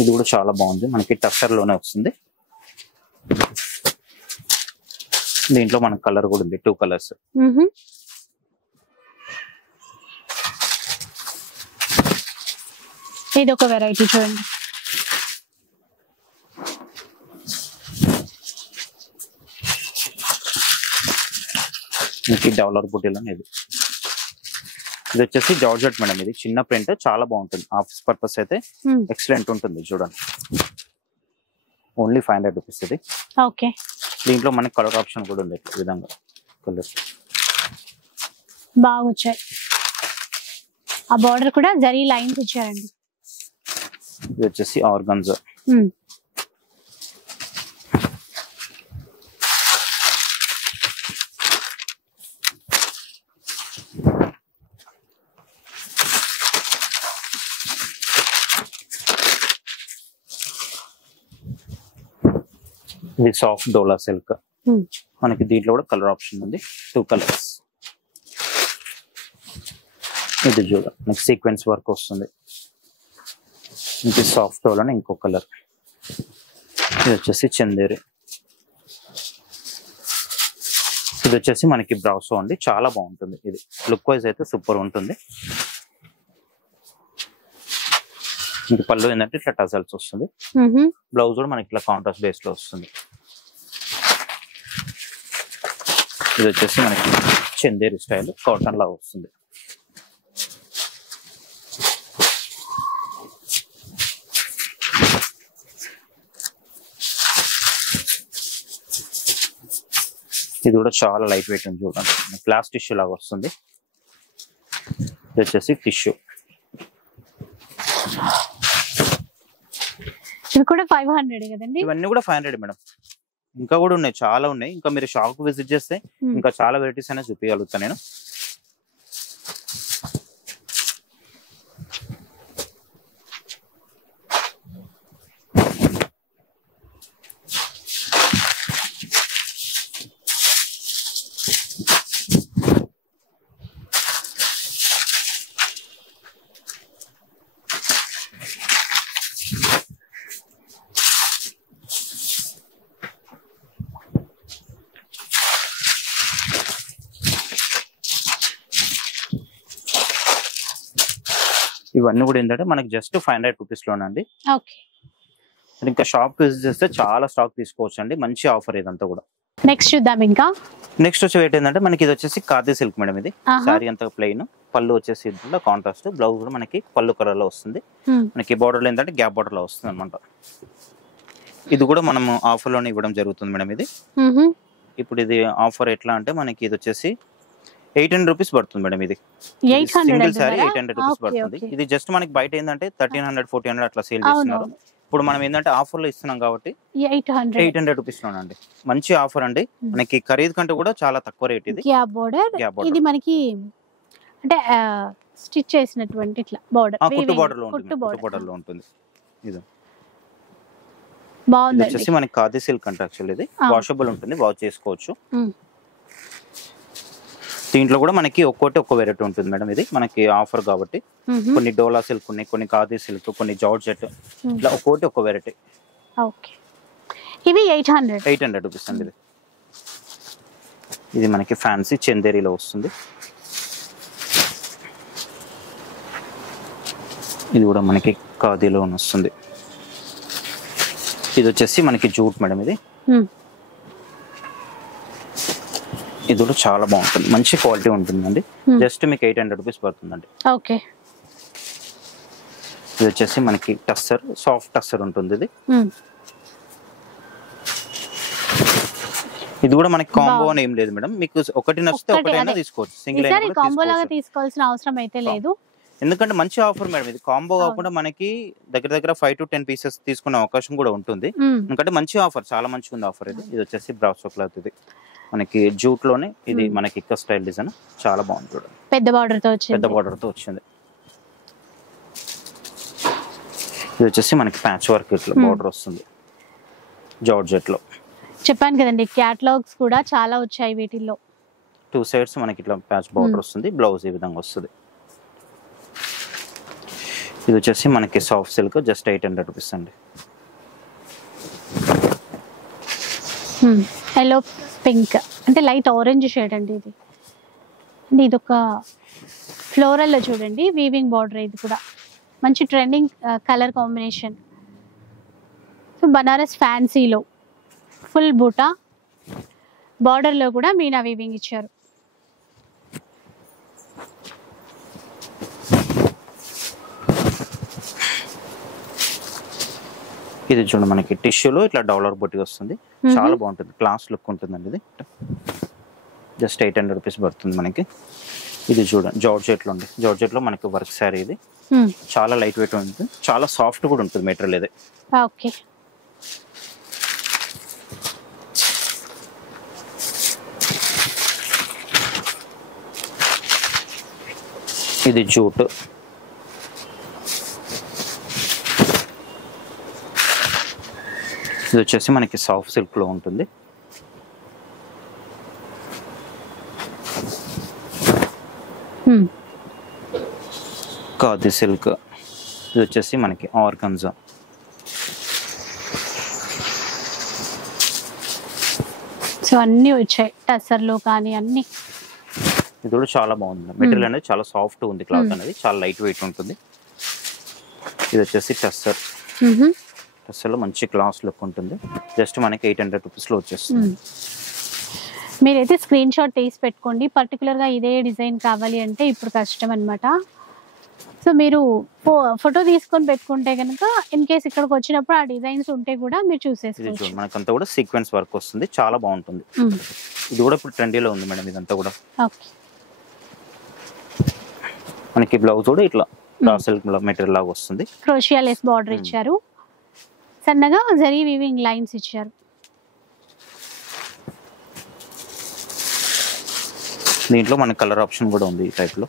ఇది కూడా చాలా బాగుంది, మనకి టస్సర్ లోనే వస్తుంది. దీంట్లో మనకి కలర్ కూడా ఉంది, 2 కలర్స్. ఇది ఒక వెరైటీ చూడండి. డెవలర్ బుటీలో ఇది వచ్చేసి జార్జెట్ మేడం. ఇది చిన్న ప్రింట్, చాలా బాగుంటుంది, ఆఫీస్ పర్పస్ అయితే ఎక్సలెంట్ ఉంటుంది. చూడండి, ఓన్లీ 500 రూపీస్ ఇది. ఓకే, దీంట్లో మనకి కలర్ ఆప్షన్ కూడా ఉంది, ఈ విధంగా కలర్ బాగా వచ్చాయి. ఆ బార్డర్ కూడా జరీ లైన్స్ ఇచ్చారండి. ఇది వచ్చేసి ఆర్గన్జా. ఇది సాఫ్ట్ డోలా సిల్క్. మనకి దీంట్లో కూడా కలర్ ఆప్షన్ ఉంది, 2 కలర్స్. ఇది చూడ మనకి సీక్వెన్స్ వర్క్ వస్తుంది. ఇది సాఫ్ట్ డోలాని ఇంకో కలర్. ఇది వచ్చేసి చందేరి. ఇది వచ్చేసి మనకి బ్రౌసో అండి, చాలా బాగుంటుంది. ఇది లుక్ వైజ్ అయితే సూపర్ ఉంటుంది. ఇంక పళ్ళు ఏంటంటే ఇట్లా టజల్స్ వస్తుంది, బ్లౌజ్ కూడా మనకి ఇట్లా కాంట్రాస్ట్ బేస్ లో వస్తుంది. ఇది వచ్చేసి మనకి చందేరి స్టైల్ కాటన్ లా వస్తుంది. ఇది కూడా చాలా లైట్ వెయిట్ ఉంది చూడండి, గ్లాస్ టిష్యూ లాగా వస్తుంది. ఇది వచ్చేసి టిష్యూ. ఇవి కూడా 500 కదండి. ఇవన్నీ కూడా 500 మేడం. ఇంకా కూడా ఉన్నాయి, చాలా ఉన్నాయి. ఇంకా మీరు షాప్ కు విజిట్ చేస్తే ఇంకా చాలా వెరైటీస్ అనేది చూపించగలుగుతాను నేను. ఇవన్నీ కూడా ఏంటంటే మనకి జస్ట్ 500 రూపీస్ లోనండి. ఇంకా షాప్ విజిట్ చేస్తే చాలా స్టాక్ తీసుకోవచ్చు అండి, మంచి ఆఫర్ ఇదంతా కూడా. నెక్స్ట్ చూద్దాం. ఇంకా నెక్స్ట్ వచ్చి ఏంటంటే మనకి ఇది వచ్చేసి ఖాదీ సిల్క్ మేడం. ఇది సారీ అంతా ప్లెయిన్, పళ్ళు వచ్చేసి కాంట్రాస్ట్, బ్లౌజ్ కూడా మనకి పళ్ళు కలర్ లో వస్తుంది. మనకి బార్డర్ లో ఏంటంటే గ్యాప్ బార్డర్ లో వస్తుంది అనమాట. ఇది కూడా మనం ఆఫర్ లోనే ఇవ్వడం జరుగుతుంది మేడం. ఇది ఇప్పుడు ఇది ఆఫర్ ఎట్లా అంటే మనకి ఇది వచ్చేసి 800 రూపీస్ పడుతుంది మేడం. ఇది 800 సింగిల్ సారీ అంటున్నారా? 800 రూపీస్ ఓకే, పడుతుంది. ఓకే. ఇది జస్ట్ మనకి బయట ఏంటంటే 1300 1400 అట్లా సేల్ అవును, చేస్తున్నారు. ఇప్పుడు మనం ఏంటంటే ఆఫర్ లో ఇస్తున్నాం కాబట్టి 800 రూపీస్ లోనండి. మంచి ఆఫర్ అండి. మనకి ఖరీదు కంటే కూడా చాలా తక్కువ రేట్ ఇది. Gap border. గ్యాప్ బోర్డర్ ఇది మనకి అంటే స్టిచ్ చేసినటువంటి ఇట్లా బోర్డర్, కుట్టు బోర్డర్ లో ఉంటుంది. కుట్టు కుట్టు బోర్డర్ లో ఉంటుంది. ఇది బాగుంది. వచ్చేసి మనకి ఖాదీ సిల్క్ అంటే యాక్చువల్లీ ఇది వాషబుల్ ఉంటుంది, వాష్ చేసుకోవచ్చు. దీంట్లో కూడా మనకి ఒక్కోటి ఒక్కో వెరైటీ ఉంటుంది మేడం. ఇది మనకి ఆఫర్ కాబట్టి కొన్ని డోలా సిల్క్ ఉన్నాయి, కొన్ని ఖాదీ సిల్క్, కొన్ని జార్జెట్, ఇట్లా ఒక్కోటి ఒక్కో వెరైటీ. ఓకే, ఇవి 800 రూపీస్ అండి. ఇది మనకి ఫ్యాన్సీ చందేరీలో వస్తుంది. ఇది కూడా మనకి ఖాదీలో వస్తుంది. ఇది వచ్చేసి మనకి జూట్ మేడం. ఇది కూడా చాలా బాగుంటుంది, మంచి క్వాలిటీ ఉంటుందండి. జస్ట్ మీకు 800 రూపీస్ పడుతుందండి. ఓకే. ఇది వచ్చేసి మనకి టస్సర్, సాఫ్ట్ టస్సర్ ఉంటుంది. ఇది కూడా మనకి కాంబో అని ఏం లేదు మేడం. మీకు ఒకటి నచ్చితే ఒకటైనా తీసుకోవచ్చు, సింగిల్ అయినా కాంబో లాగా తీసుకోవాల్సిన అవసరం అయితే లేదు. ఎందుకంటే మంచి ఆఫర్ మేడం. ఇది కాంబో కాకుండా మనకి దగ్గర 5 to 10 పీసెస్ తీసుకునే అవకాశం కూడా ఉంటుంది. ఎందుకంటే మంచి ఆఫర్, చాలా మంచిగా ఉంది ఆఫర్ ఇది. ఇది వచ్చేసి బ్రాసో క్లాత్, ఇది మనకి జూట్ లోనే, ఇది మనకి ఇక్క స్టైల్ డిజైన్, చాలా బాగుంది చూడండి. పెద్ద బార్డర్ తో వచ్చింది. ఇది వచ్చేసి మనకి ప్యాచ్ వర్క్ ఇట్లా బార్డర్ వస్తుంది జార్జెట్ లో. చెప్పాను కదండి, క్యాటలాగ్స్ కూడా చాలా వచ్చాయి వీటిల్లో. 2 సైడ్స్ మనకి ఇట్లా ప్యాచ్ బార్డర్ వస్తుంది. బ్లౌజ్ ఈ విధంగా వస్తుంది. ఇది వచ్చేసి మనకి సాఫ్ట్ సిల్క్, జస్ట్ 800 రూపీస్ అండి. ఎల్లో పింక్ అంటే లైట్ ఆరెంజ్ షేడ్ అండి ఇది. అండ్ ఇది ఒక ఫ్లోరల్ లో చూడండి, వీవింగ్ బార్డర్. ఇది కూడా మంచి trending colour combination. So Banaras ఫ్యాన్సీలో ఫుల్ బూటా బార్డర్ లో కూడా మీనా వీవింగ్ ఇచ్చారు. ఇది చూడండి మనకి టిష్యూలో ఇట్లా డాలర్ బొట్టి వస్తుంది, చాలా బాగుంటుంది, క్లాస్ లుక్ ఉంటుందండి. ఇది జస్ట్ 800 రూపీస్ పడుతుంది మనకి. ఇది చూడండి జార్జెట్ లో ఉంది. జార్జెట్ లో మనకి వర్క్ శారీ. ఇది చాలా లైట్ వెయిట్ ఉంటుంది, చాలా సాఫ్ట్ కూడా ఉంటుంది మెటీరియల్. ఇది ఓకే. ఇది జూట్. ఇది వచ్చేసి మనకి సాఫ్ట్ సిల్క్ లో ఉంటుంది. ఖాదీ సిల్క్. ఇది వచ్చేసి మనకి ఆర్గంజా. సో అన్ని వచ్చాయి టస్సర్లో కానీ అన్ని. ఇది కూడా చాలా బాగుంది మెటీరియల్ అనేది, చాలా సాఫ్ట్ ఉంది. క్లాత్ అనేది చాలా లైట్ వెయిట్ ఉంటుంది. ఇది వచ్చేసి టస్సర్. టస్సర్లో మంచి క్లాస్ లుక్ ఉంటుంది. జస్ట్ మనకి 800 రూపీస్లో వచ్చేస్తుంది. మీరైతే స్క్రీన్ షాట్ తీసి పెట్టుకోండి. పర్టికులర్గా ఇదే డిజైన్ కావాలి అంటే ఇప్పుడు కష్టం అనమాట. సో మీరు ఫోటో తీసుకొని పెట్టుకుంటే కనుక ఇన్ కేస్ ఇక్కడికి వచ్చినప్పుడు ఆ డిజైన్స్ ఉంటే కూడా మీరు చూసేసుకోవచ్చు. మనకంతా కూడా సీక్వెన్స్ వర్క్ వస్తుంది, చాలా బాగుంటుంది. ఇది కూడా ఇప్పుడు ట్రెండీలో ఉంది మేడం. ఇదంతా కూడా మనకి బ్లౌజ్ కూడా ఇట్లా సిల్క్ మెటీరియల్ లాగా వస్తుంది. క్రోషియా లెస్ బార్డర్ ఇచ్చారు, సన్నగా జరీ వీవింగ్ లైన్స్ ఇచ్చారు. దీంట్లో మనకి కలర్ ఆప్షన్ కూడా ఉంది ఈ టైప్ లో.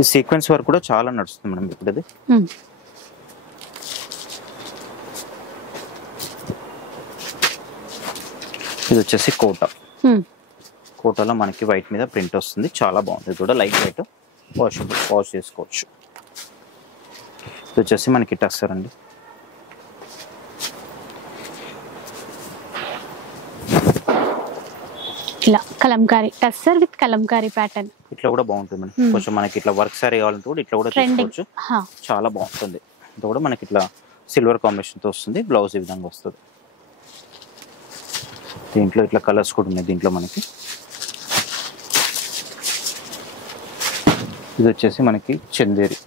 ఈ సీక్వెన్స్ వర్క్ కూడా చాలా నడుస్తుంది మేడం ఇప్పుడు. ఇది ఇది వచ్చేసి కోటా. కోటాలో మనకి వైట్ మీద ప్రింట్ వస్తుంది, చాలా బాగుంది. ఇది కూడా లైట్ వెయిట్, వాష్ చేసుకోవచ్చు. ఇది వచ్చేసి మనకి టస్సర్ అండి. ఇట్లా కలంకారీ టస్సర్ విత్ కలంకారీ ప్యాటర్న్. ఇట్లా కూడా బాగుంటుంది మేడం. కొంచెం మనకి ఇట్లా వర్క్ సారీ కావాలంటే కూడా ఇట్లా కూడా తీసుకోవచ్చు, చాలా బాగుంటుంది. ఇది కూడా మనకి ఇట్లా సిల్వర్ కాంబినేషన్ తో వస్తుంది. బ్లౌజ్ ఈ విధంగా వస్తుంది. దీంట్లో ఇట్లా కలర్స్ కూడా ఉన్నాయి దీంట్లో మనకి. ఇది వచ్చేసి మనకి చందేరి.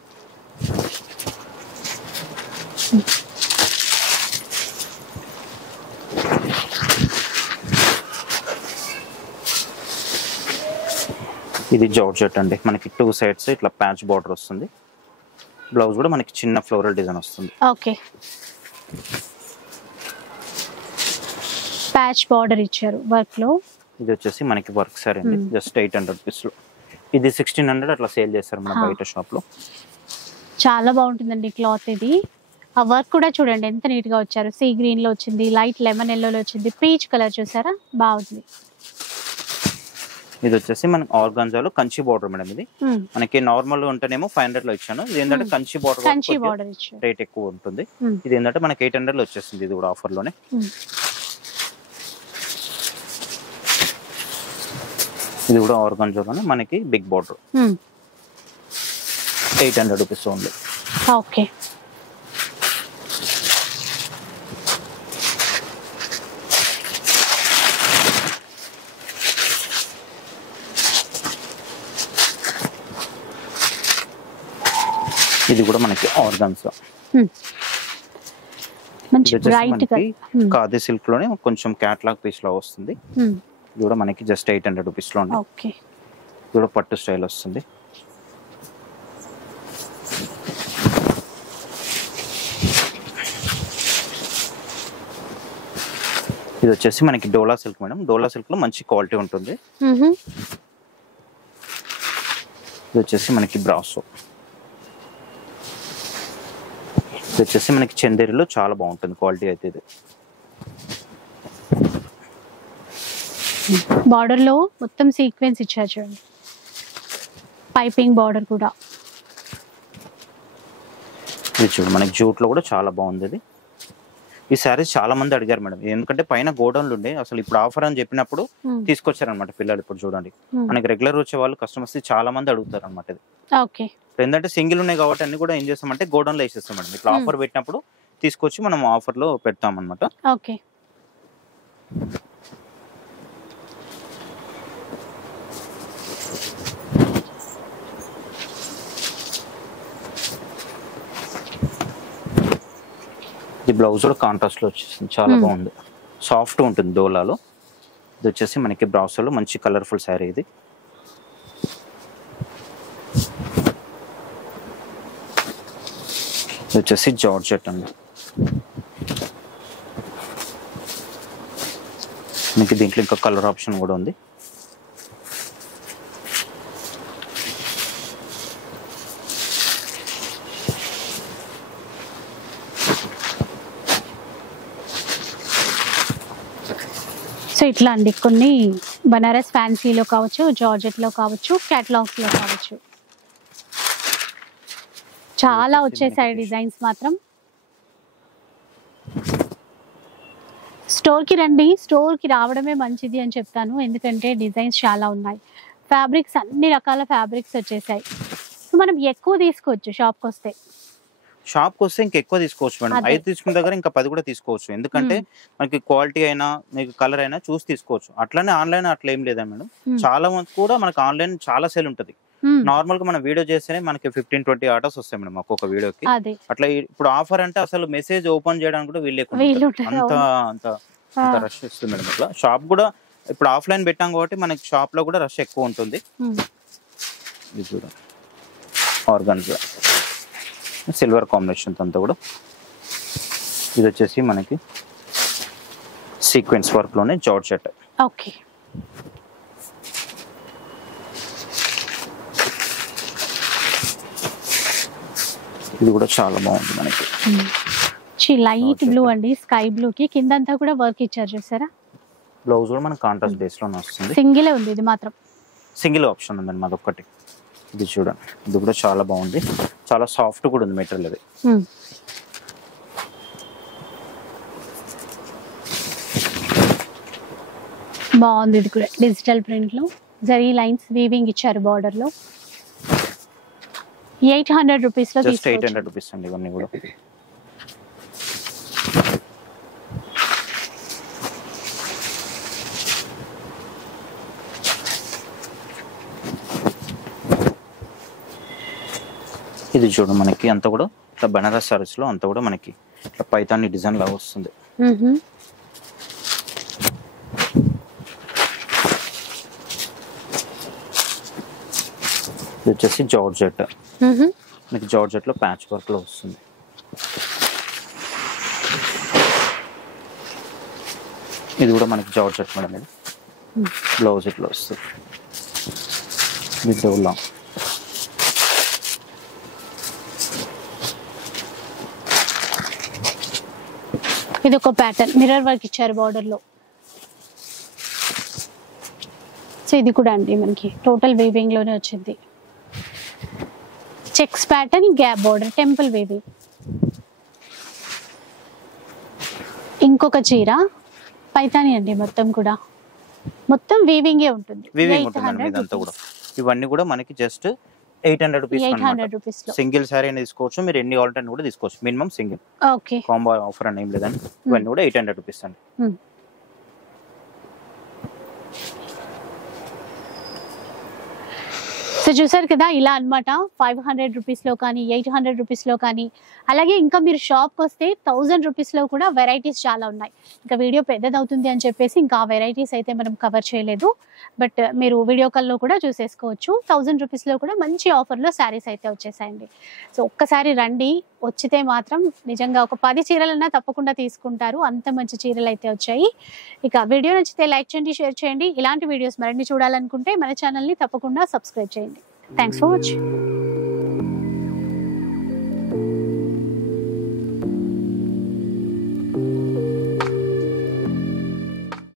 ఇది జార్జెట్ అండి, మనకి 2 సైడ్స్ ఇట్లా ప్యాచ్ బార్డర్ వస్తుంది. బ్లౌజ్ కూడా మనకి చిన్న ఫ్లోరల్ డిజైన్ వస్తుంది. ఓకే, ప్యాచ్ బార్డర్ ఇచ్చారు వర్క్ లో. ఇది వచ్చేసి మనకి వర్క్ సారీ అండి, జస్ట్ 800 రూపీస్ లో. ఇది 1600 అట్లా సేల్ చేస్తారు మన బయట షాప్ లో. చాలా బాగుంటుందండి క్లాత్ ఇది. ఆ వర్క్ కూడా చూడండి ఎంత నీట్ గా వచ్చారు. సీ గ్రీన్ లో వచ్చింది, లైట్ లెమన్ ఎల్లో లో వచ్చింది, పీచ్ కలర్ చూసారా, బాగుంది. ఇది వచ్చేసి మనకి ఆర్గాన్జాలో కంచి బార్డర్ మేడం. ఇది మనకి నార్మల్ ఉంటేనేమో 500 లో ఇచ్చాను. ఇది ఏంటంటే కంచి బార్డర్ ఇచ్చారు, రేట్ ఎక్కువ ఉంటుంది. ఇది ఏంటంటే మనకి 800 లో వచ్చేస్తుంది. ఇది కూడా ఆఫర్ లోనే. ఇది కూడా ఆర్గాన్జాలోనే మనకి big border, 800 rupees only. Okay, ఇది కూడా మనకి ఆర్గాన్జా, మంచి బ్రైట్ ఖాదీ సిల్క్ లోనే కొంచెం క్యాట్లాగ్ పీస్ లో వస్తుంది. ఇది కూడా మనకి జస్ట్ 800 రూపీస్ లో ఉంది. ఓకే, ఇది కూడా పట్టు స్టైల్ వస్తుంది. ఇది వచ్చేసి మనకి డోలా సిల్క్ మేడం. డోలా సిల్క్ లో మంచి క్వాలిటీ ఉంటుంది. ఇది వచ్చేసి మనకి బ్రాసో. ఇది వచ్చేసి మనకి చందేరిలో చాలా బాగుంటుంది క్వాలిటీ అయితే. ఇది బార్డర్ లో మొత్తం సీక్వెన్స్ ఇచ్చారు చూడండి, పైపింగ్ బార్డర్ కూడా. ఇది చూడు మనకి జూట్ లో కూడా చాలా బాగుంది. ఇది ఈ శారీస్ చాలా మంది అడిగారు మేడం, ఎందుకంటే పైన గోడౌన్లు ఉండే అసలు ఇప్పుడు ఆఫర్ అని చెప్పినప్పుడు తీసుకొచ్చారనమాట పిల్లలు. ఇప్పుడు చూడండి మనకి రెగ్యులర్ వచ్చే వాళ్ళు కస్టమర్స్ చాలా మంది అడుగుతారు అనమాట. ఇది ఓకే, ఏంటంటే సింగిల్ ఉన్నాయి కాబట్టి అన్ని కూడా ఏం చేస్తామంటే గోడౌన్ లో వేసేస్తాం మేడం. ఇట్లా ఆఫర్ పెట్టినప్పుడు తీసుకొచ్చి మనం ఆఫర్ లో పెడతాం అనమాట. ఓకే, ఇది బ్లౌజ్ కూడా కాంట్రాస్ట్ లో వచ్చేసింది, చాలా బాగుంది. సాఫ్ట్ ఉంటుంది డోలాలో. ఇది వచ్చేసి మనకి బ్రాసోలో మంచి కలర్ఫుల్ శారీ. ఇది వచ్చేసి జార్జెట్ అండి. మీకు దీంట్లో ఇంకా కలర్ ఆప్షన్ కూడా ఉంది. సో ఇట్లా అండి కొన్ని బనారస్ ఫ్యాన్సీలో కావచ్చు, జార్జెట్ లో కావచ్చు, క్యాటలాగ్స్ లో కావచ్చు, చాలా వచ్చేసాయి డిజైన్స్ మాత్రం. స్టోర్ కి రండి, స్టోర్ కి రావడమే మంచిది అని చెప్తాను, ఎందుకంటే డిజైన్స్ చాలా ఉన్నాయి. ఫ్యాబ్రిక్స్ అన్ని రకాల ఫ్యాబ్రిక్స్ వచ్చేసాయి. సో మనం ఎక్కువ తీసుకోవచ్చు షాప్కి వస్తే. షాప్కి వస్తే ఇంకా ఎక్కువ తీసుకోవచ్చు మేడం. 5 తీసుకున్న దగ్గర ఇంకా 10 కూడా తీసుకోవచ్చు. ఎందుకంటే మనకి క్వాలిటీ అయినా మీకు కలర్ అయినా చూసి తీసుకోవచ్చు. అట్లానే ఆన్లైన్ అట్లా ఏం లేదా మేడం. చాలా మంది కూడా మనకి ఆన్లైన్ చాలా సేల్ ఉంటుంది. నార్మల్ గా మనం వీడియో చేస్తేనే మనకి 15-20 ఆర్డర్స్ వస్తాయి మేడం ఒక్కొక్క వీడియోకి. అట్లా ఇప్పుడు ఆఫర్ అంటే అసలు మెసేజ్ ఓపెన్ చేయడానికి కూడా వీళ్ళు అంత రష్ ఇస్తుంది మేడం. అట్లా షాప్ కూడా ఇప్పుడు ఆఫ్లైన్ పెట్టాం కాబట్టి మనకి షాప్ లో కూడా రష్ ఎక్కువ ఉంటుంది. ఇది కూడా ఆర్గాన్జా సిల్వర్ కాంబినేషన్ అంతా కూడా. ఇది వచ్చేసి మనకి సీక్వెన్స్ వర్క్ లోనే జార్జెట్. ఓకే, ఇది కూడా చాలా బాగుంది మనకి. లైట్ బ్లూ అండి, స్కై బ్లూ కి కిందంతా కూడా వర్క్ ఇచ్చారు చూసారా. బ్లౌజ్ కూడా మనకి కాంట్రాస్ట్ బేస్ లోనే వస్తుంది. సింగిల్ ఉంది, ఇది మాత్రం సింగిల్ ఆప్షన్ ఉందండి మాది ఒక్కటి. ఇది చూడండి, ఇది కూడా చాలా బాగుంది, చాలా సాఫ్ట్ కూడా ఉంది మెటీరియల్. ఇది బాగుంది. ఇది కూడా డిజిటల్ ప్రింట్ లో జరీ లైన్స్ వీవింగ్ ఇచ్చారు బార్డర్ లో. 800 రూపీస్ లో, జస్ట్ 800 రూపీస్ అండి ఇవన్నీ కూడా. ఇది చూడు మనకి అంతా కూడా ఇట్లా బనారస్ సారీస్ లో అంతా కూడా మనకి ఇట్లా పైతాని డిజైన్ లాగా వస్తుంది. ఇది వచ్చేసి జార్జెట్, మనకి జార్జెట్ లో ప్యాచ్ వర్క్ లో వస్తుంది. ఇది కూడా మనకి జార్జెట్ మేడం. ఇది బ్లౌజ్ ఇట్లా వస్తుంది. ఇది డోలా, ఇది ఒక ప్యాటర్న్ మిర్రర్ వర్క్ ఇచ్చారు బార్డర్ లో. సో ఇది కూడా అండి మనకి టోటల్ వీవింగ్ లోనే వచ్చింది. Checks pattern, gap border, temple weaving. ఇంకొక చీర పైతాని అండి, మొత్తం కూడా మొత్తం వీవింగే ఉంటుంది. వీవింగ్ ఉంటుంది ఇదంతా కూడా. ఇవన్నీ కూడా మనకి జస్ట్ 800 రూపీస్. 800 రూపీస్ లో సింగిల్ సారీ అనేది తీసుకోవచ్చు, మీరు ఎన్ని కావాలంటే కూడా తీసుకోవచ్చు. Minimum single, okay, combo offer అని ఏం లేదండి. ఇవన్నీ కూడా 800 రూపీస్ అండి. సో చూసారు కదా, ఇలా అన్నమాట 500 రూపీస్లో కానీ 800 రూపీస్లో కానీ, అలాగే ఇంకా మీరు షాప్కి వస్తే 1000 రూపీస్లో కూడా వెరైటీస్ చాలా ఉన్నాయి. ఇంకా వీడియో పెద్దది అవుతుంది అని చెప్పేసి ఇంకా ఆ వెరైటీస్ అయితే మనం కవర్ చేయలేదు, బట్ మీరు వీడియో కాల్లో కూడా చూసేసుకోవచ్చు. 1000 రూపీస్లో కూడా మంచి ఆఫర్లో శారీస్ అయితే వచ్చేసాయండి. సో ఒక్కసారి రండి, వచ్చితే మాత్రం నిజంగా ఒక 10 చీరలన్నా తప్పకుండా తీసుకుంటారు, అంత మంచి చీరలు అయితే వచ్చాయి. ఇక వీడియో నచ్చితే లైక్ చేయండి, షేర్ చేయండి. ఇలాంటి వీడియోస్ మరిన్ని చూడాలనుకుంటే మన ఛానల్ని తప్పకుండా సబ్స్క్రైబ్ చేయండి. Thanks for watching.